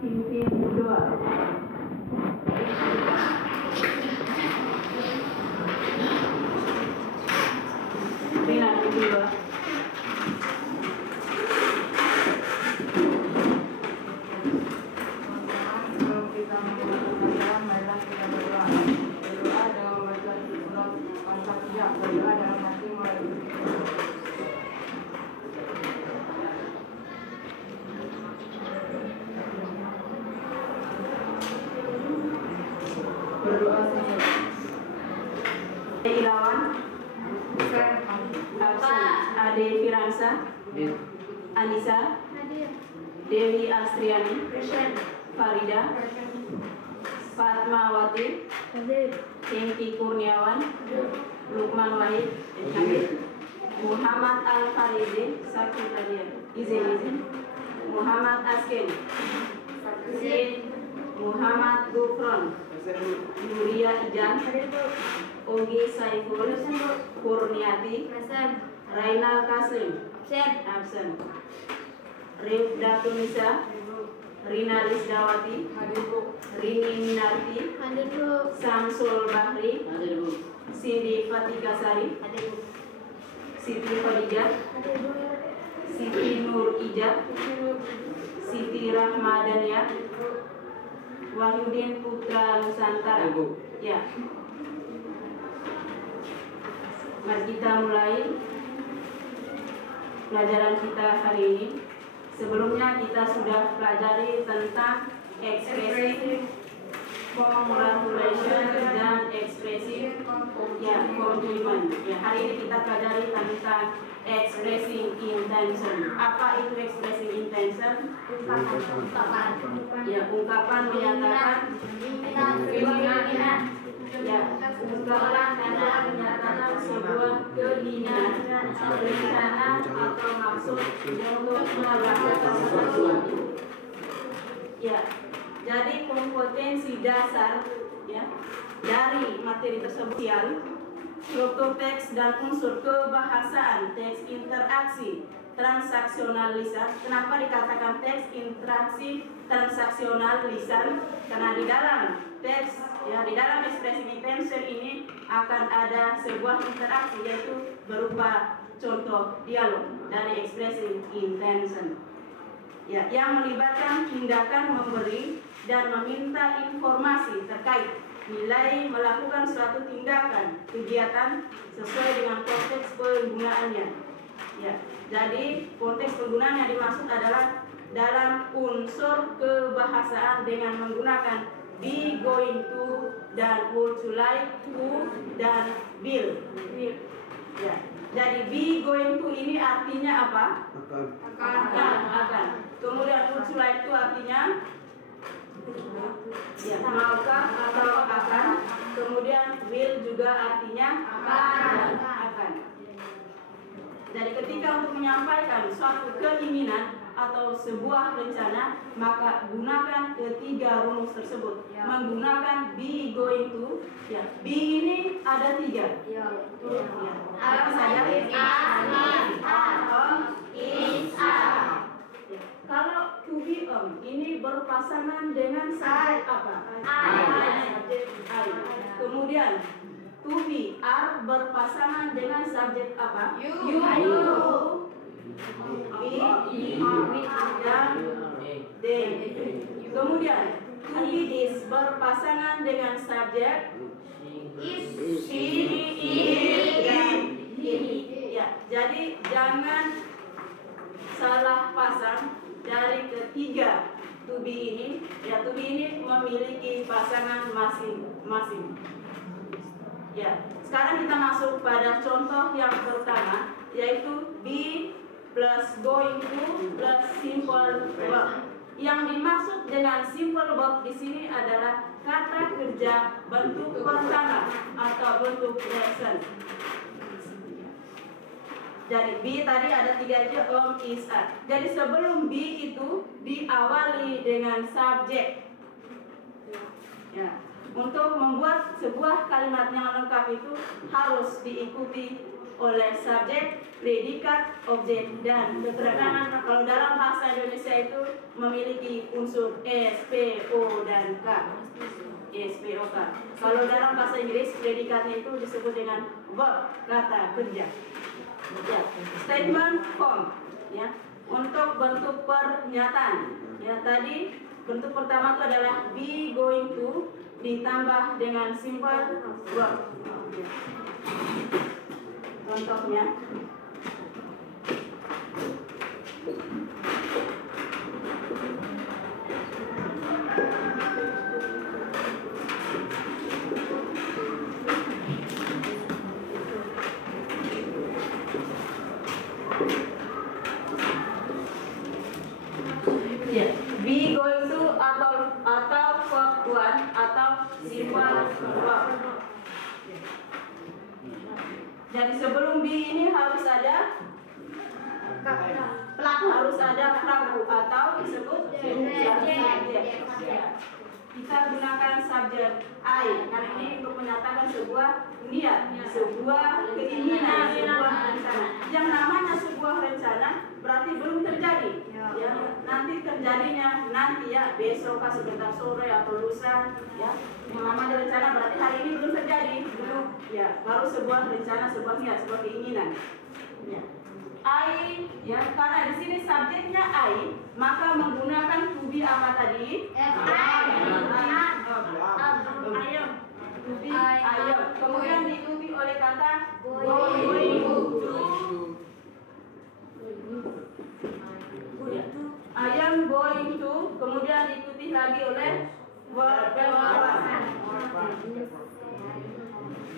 Pimpin 2. Rina Pimpin 2. Sebelum kita melakukan dalam, marilah kita berdoa. Berdoa dengan membaca surat Al-Fatihah. Berdoa dalam hati mulai. Berdoa saja. Ilawan, absen. Ade Firansa, Anissa, Dewi Astriani, Farida, Fatmawati, Hengki Kurniawan, Lukman Wahid, Muhammad Al-Faridi, Sakit Tadian, izin, Muhammad Asken, Muhammad Gufron, Nuria Ijan, Ogi Saiful, Kurniati, Rainal Kasim, absen. Rifda Tunisa, Rina Lisdawati, Rini Minarti, Samsul Bahri, Cindy Fatikasari, Siti Khadijah, Siti Nur Ijab, Siti Rahmadania, Wahyudin Putra Nusantara. Ya. Mari kita mulai pelajaran kita hari ini. Sebelumnya kita sudah pelajari tentang ekspresi, congratulation dan ekspresi compliment. Ya, hari ini kita pelajari tentang expressing intention. Apa itu expressing intention? Ya, ungkapan menyatakan keinginan. Ya, ungkapan adalah menyatakan sebuah keinginan, rencana atau maksud untuk melakukan sesuatu. Ya, jadi kompetensi dasar ya dari materi tersebut struktur teks dan unsur kebahasaan, teks interaksi, transaksional lisan. Kenapa dikatakan teks interaksi transaksional lisan? Karena di dalam teks, ya di dalam expressing intention ini akan ada sebuah interaksi, yaitu berupa contoh dialog dari expressing intention. Ya, yang melibatkan tindakan memberi dan meminta informasi terkait nilai melakukan suatu tindakan kegiatan sesuai dengan konteks penggunaannya. Ya, jadi konteks penggunaan yang dimaksud adalah dalam unsur kebahasaan dengan menggunakan be, going to, dan would you like to, dan will. Ya, jadi be, going to ini artinya apa? Akan. Kemudian would you like to artinya ya, maukah atau akan. Kemudian will juga artinya akan. Jadi ketika untuk menyampaikan suatu keinginan atau sebuah rencana, maka gunakan ketiga rumus tersebut. Menggunakan be, going to. Ya, be ini ada 3. Ya. Apa saja? Is, kalau to be ini berpasangan dengan subjek apa? Subjek I. Kemudian to be are berpasangan dengan subjek apa? You. We dan they. Kemudian to be is berpasangan dengan subjek she, dan it. Ya, jadi jangan salah pasang dari ketiga to be ini. Ya, to be ini memiliki pasangan masing-masing. Ya, sekarang kita masuk pada contoh yang pertama, yaitu be plus going to plus simple verb. Yang dimaksud dengan simple verb di sini adalah kata kerja bentuk pertama atau bentuk present. Jadi be tadi ada 3 aja, is, are. Jadi sebelum be itu diawali dengan subjek. Ya. Untuk membuat sebuah kalimat yang lengkap itu harus diikuti oleh subjek, predikat, objek, dan keterangan. Kalau dalam bahasa Indonesia itu memiliki unsur S, P, O, dan K. S, P, O, K. Kalau dalam bahasa Inggris, predikatnya itu disebut dengan verb, kata kerja. Ya. Statement form, ya, untuk bentuk pernyataan. Ya, tadi bentuk pertama itu adalah be going to ditambah dengan simple verb. Ya. Contohnya, ya, be going to atau verb 1 atau simple verb. Jadi sebelum be ini harus ada pelaku, harus ada pelaku atau disebut subjek. Kita gunakan subjek I karena ini untuk menyatakan sebuah niat, sebuah keinginan, sebuah rencana. Yang namanya sebuah rencana berarti belum terjadi. Ya, nanti terjadinya nanti ya, besok, sebentar sore atau lusa. Ya, yang namanya rencana berarti hari ini belum terjadi, belum. Ya, baru sebuah rencana, sebuah niat, sebuah keinginan. Ya. I, ya, karena di sini subjeknya I, maka menggunakan to be apa tadi? Ayam. To be ayam. Kemudian diikuti oleh kata going to. I am going to, kemudian diikuti lagi oleh verb.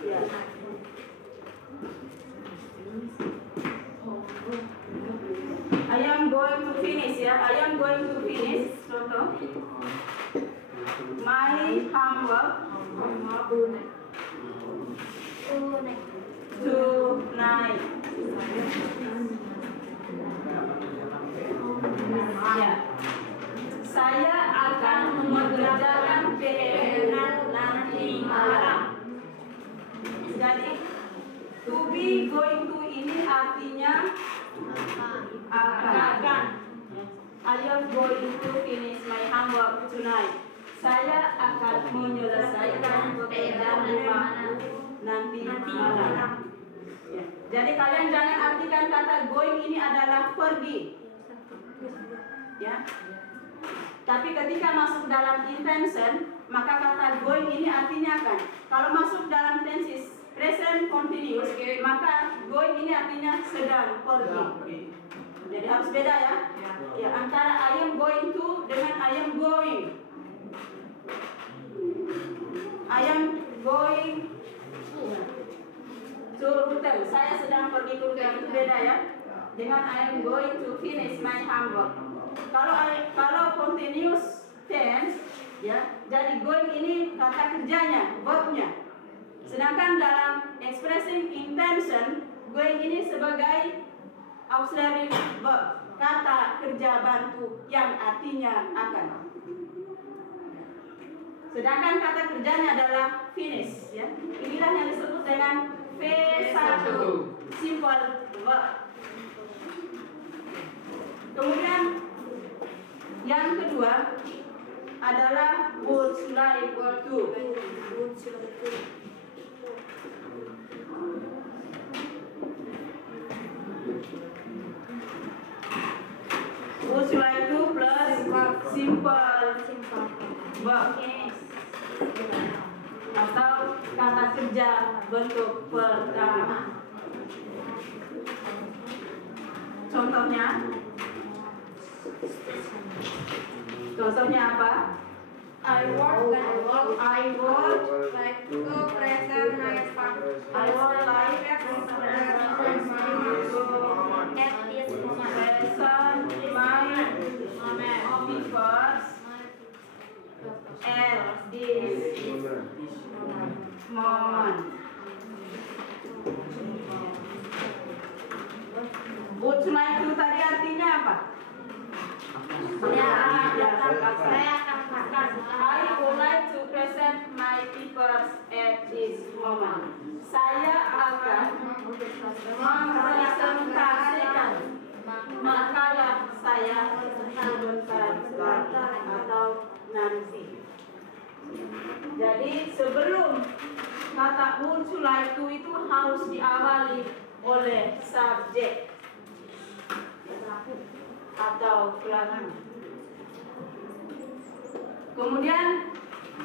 Ya. I am going to finish, ya. I am going to finish. Contoh. My homework tonight. Ya. Saya akan mengerjakan PR nanti malam. Jadi to be going to ini artinya akan. I am going to finish my homework tonight. Saya akan menyelesaikan pekerjaan rumahku nanti malam. Ya. Jadi kalian jangan artikan kata going ini adalah pergi. Ya. Tapi ketika masuk dalam intention, maka kata going ini artinya akan. Kalau masuk dalam tenses present continuous, maka going ini artinya sedang pergi. Jadi harus beda ya. Ya, antara I am going to dengan I am going. I am going to rute. Saya sedang pergi ke rute, itu beda ya. Dengan I am going to finish my homework. Kalau continuous tense, ya, jadi going ini kata kerjanya, verbnya. Sedangkan dalam expressing intention, going ini sebagai auxiliary verb, kata kerja bantu yang artinya akan. Sedangkan kata kerjanya adalah finish, ya. Inilah yang disebut dengan V1, simple verb. Kemudian yang kedua adalah would like to. Would like to plus simple verb atau kata kerja bentuk pertama. Contohnya apa? I would like to present my part. I would like at this moment. present my because at this moment. Would like to tadi artinya apa? Saya akan I would like to present my papers at this moment. Saya akan mempresentasikan makalah saya sebentar atau nanti. Jadi sebelum kata would you like to itu harus diawali oleh subjek atau kelangan. Kemudian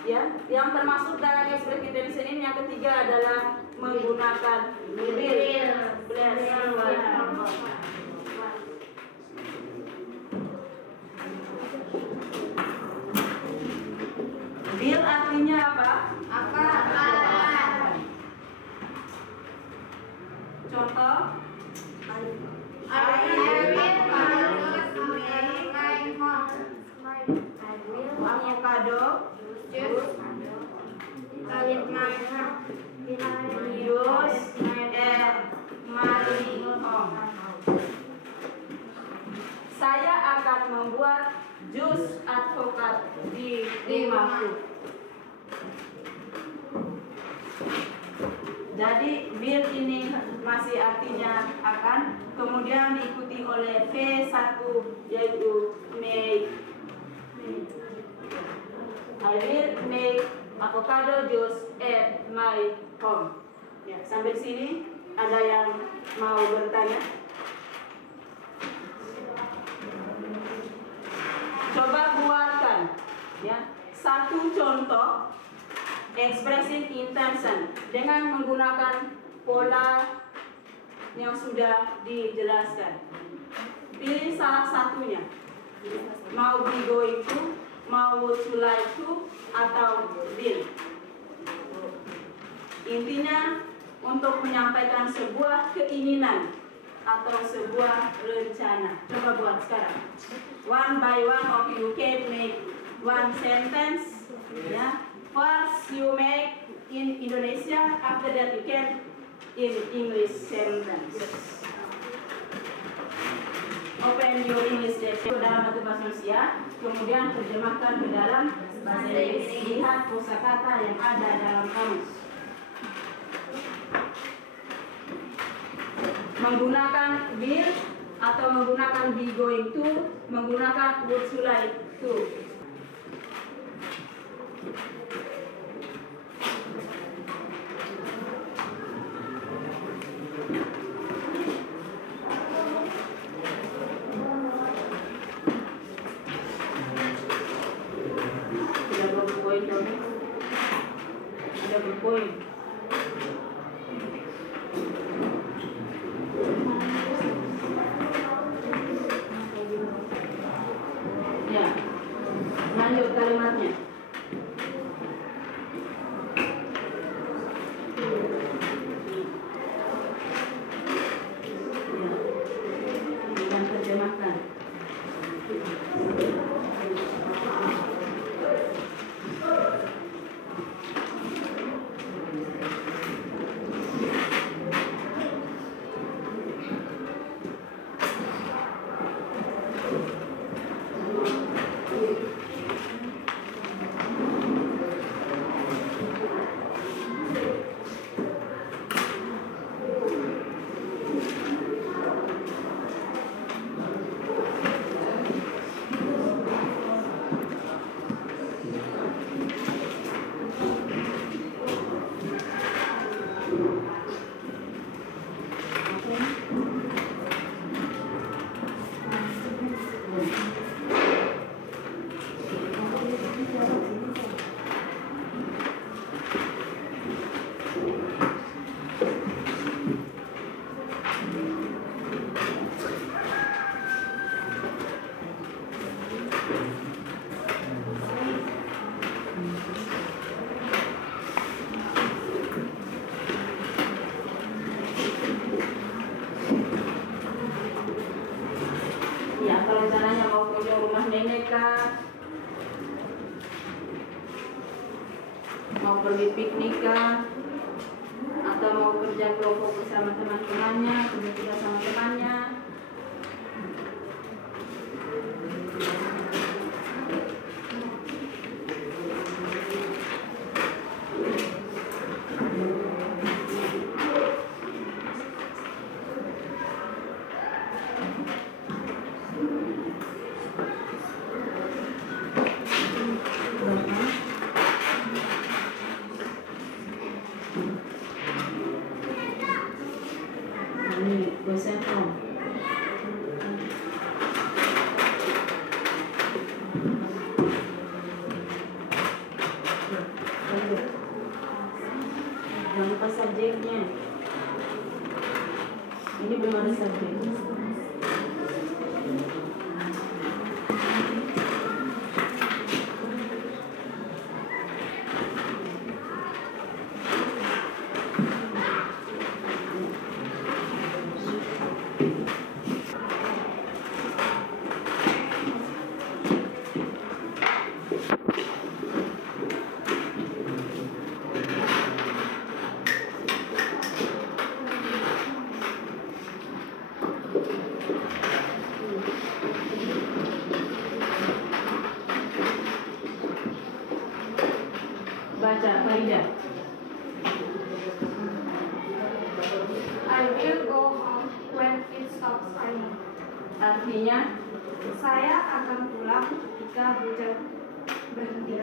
ya, yang termasuk dalam ekspresi tension ini yang ketiga adalah menggunakan will. Will artinya apa? Akan. Contoh, avocado juice at my home. Saya akan membuat jus advokat di rumahku. Jadi will ini masih artinya akan, kemudian diikuti oleh V1 yaitu make. I will make avocado juice at my home. Ya, sampai sini ada yang mau bertanya? Coba buatkan ya satu contoh expressing intention dengan menggunakan pola yang sudah dijelaskan. Pilih salah satunya. Mau be going to, mau would you like to, atau will. Intinya untuk menyampaikan sebuah keinginan atau sebuah rencana. Coba buat sekarang. One by one of you can make one sentence. Ya. First you make in Indonesia, after that you can in English sentence. Open your English dictionary dalam bahasa manusia, kemudian terjemahkan ke dalam bahasa Inggris. Lihat kosakata yang ada dalam kamus. Menggunakan will atau menggunakan be going to, menggunakan would you like to. Ada berpoin. Ya, lanjut kalimatnya. Ya, kita terjemahkan. Ya, kalau rencananya mau kunjung rumah nenek kah, mau pergi piknik kah, atau mau kerja kelompok bersama teman-temannya, kerja sama temannya. Jangan lupa subjeknya. Ini belum ada subjek. Baca, Farida. I will go home when it stops raining. Artinya, Saya akan pulang ketika hujan berhenti.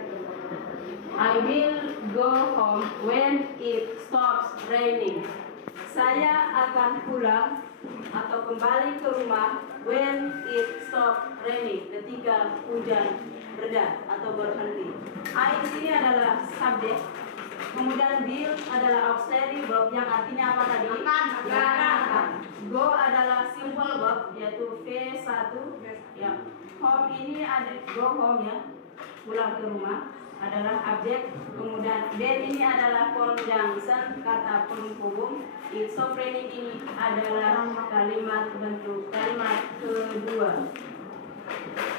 I will go home when it stops raining. Saya akan pulang atau kembali ke rumah when it stops raining, ketika hujan reda atau berhenti. I di sini adalah subjek, kemudian will adalah auxiliary verb yang artinya apa tadi? Akan. Go adalah simple verb yaitu V1 ya. Home ini ada go home ya, pulang ke rumah adalah objek, kemudian then ini adalah conjunction kata penghubung. It's so raining ini adalah kalimat bentuk kalimat kedua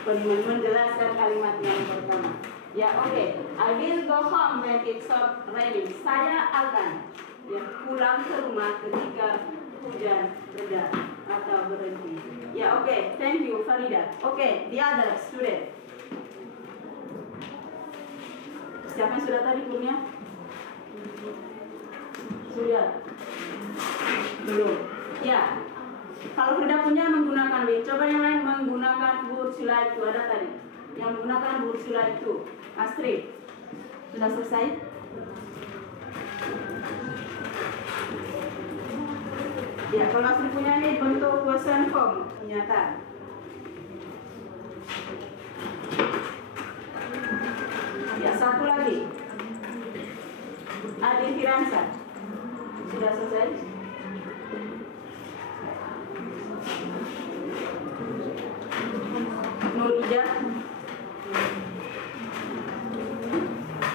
menjelaskan kalimat yang pertama. Ya oke. I will go home when it stops raining. Saya akan ya pulang ke rumah ketika hujan reda atau berhenti. Ya oke. Thank you Farida. Oke, the other student. Siapa yang sudah tadi kurnya? Sudah? Belum? Ya. Kalau Frida punya menggunakan will. Coba yang lain menggunakan would, should like to. Ada tadi yang menggunakan would, should like to. Astrid, sudah selesai? Ya, kalau Astrid punya ini bentuk question form nyata. Ya, satu lagi. Adi Firansa, sudah selesai? Nur Ija,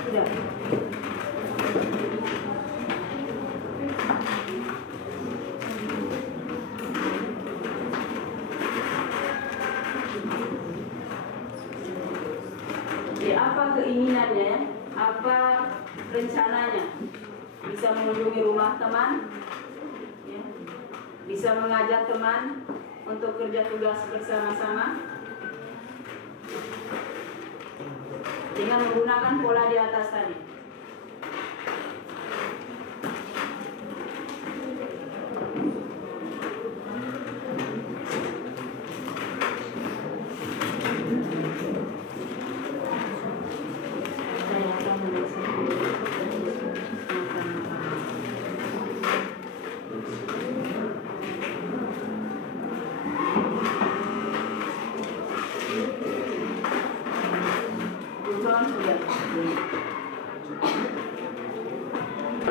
sudah. Apa keinginannya, apa rencananya? Bisa mengunjungi rumah teman, ya. Bisa mengajak teman untuk kerja tugas bersama-sama dengan menggunakan pola di atas tadi.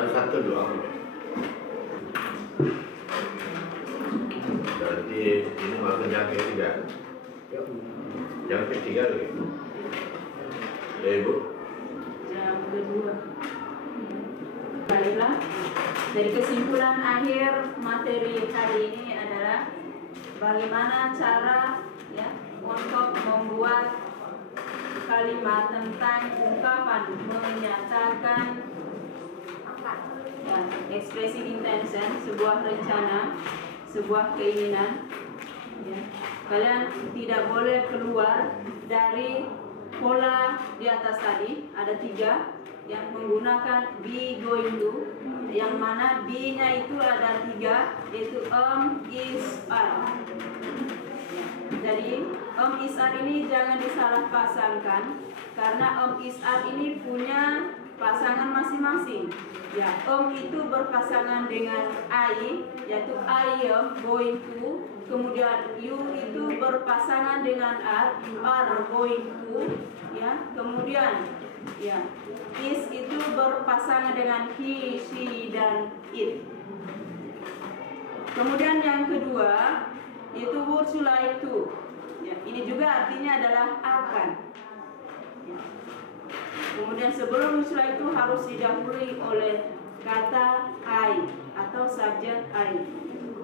Satu doang. Berarti ini maksudnya yang ketiga. Yang ketiga lagi. Ya Ibu. Yang kedua. Baiklah. Dari kesimpulan akhir materi hari ini adalah bagaimana cara ya untuk membuat kalimat tentang ungkapan menyatakan ya, expressing intention, sebuah rencana, sebuah keinginan. Ya. Kalian tidak boleh keluar dari pola di atas tadi. Ada 3 yang menggunakan be going to, yang mana be-nya itu ada 3, yaitu is, are. Ya. Jadi is, are ini jangan disalahpasangkan, karena is, are ini punya pasangan masing-masing. Ya, am itu berpasangan dengan I, yaitu I am going to. Kemudian you itu berpasangan dengan are, you are going to. Ya, kemudian ya, is itu berpasangan dengan he, she, dan it. Kemudian yang kedua itu would you like to. Ya, ini juga artinya adalah akan. Ya. Kemudian sebelum would you like to harus didahului oleh kata I atau subjek I.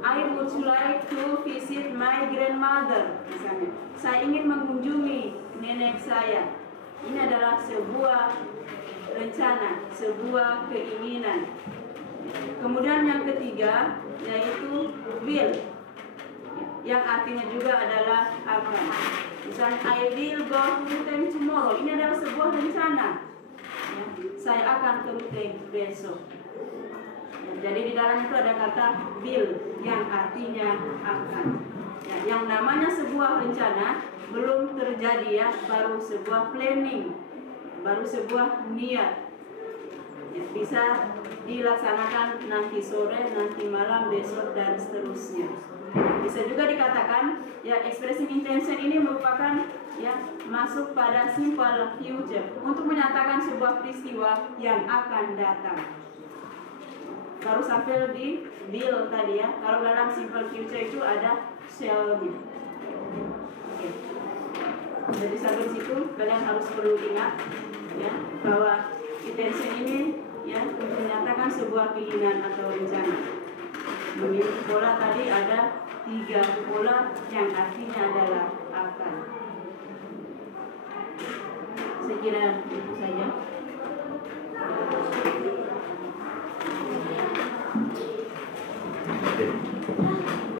I would like to visit my grandmother. Misalnya, saya ingin mengunjungi nenek saya. Ini adalah sebuah rencana, sebuah keinginan. Kemudian yang ketiga yaitu will, yang artinya juga adalah akan. Misalnya I will go to meeting tomorrow. Ini adalah sebuah rencana. Ya, saya akan ke meeting besok. Ya, jadi di dalam itu ada kata will yang artinya akan. Ya, yang namanya sebuah rencana belum terjadi ya, baru sebuah planning, baru sebuah niat. Ya, bisa dilaksanakan nanti sore, nanti malam, besok, dan seterusnya. Bisa juga dikatakan ya, expressing intention ini merupakan ya, masuk pada simple future untuk menyatakan sebuah peristiwa yang akan datang. Baru sampai di will tadi ya. Kalau dalam simple future itu ada shall-nya. Oke. Jadi sampai situ kalian harus perlu ingat ya, bahwa intention ini ya untuk menyatakan sebuah keinginan atau rencana. Memiliki pola tadi ada 3 pola yang artinya adalah akan. Sekira itu saja.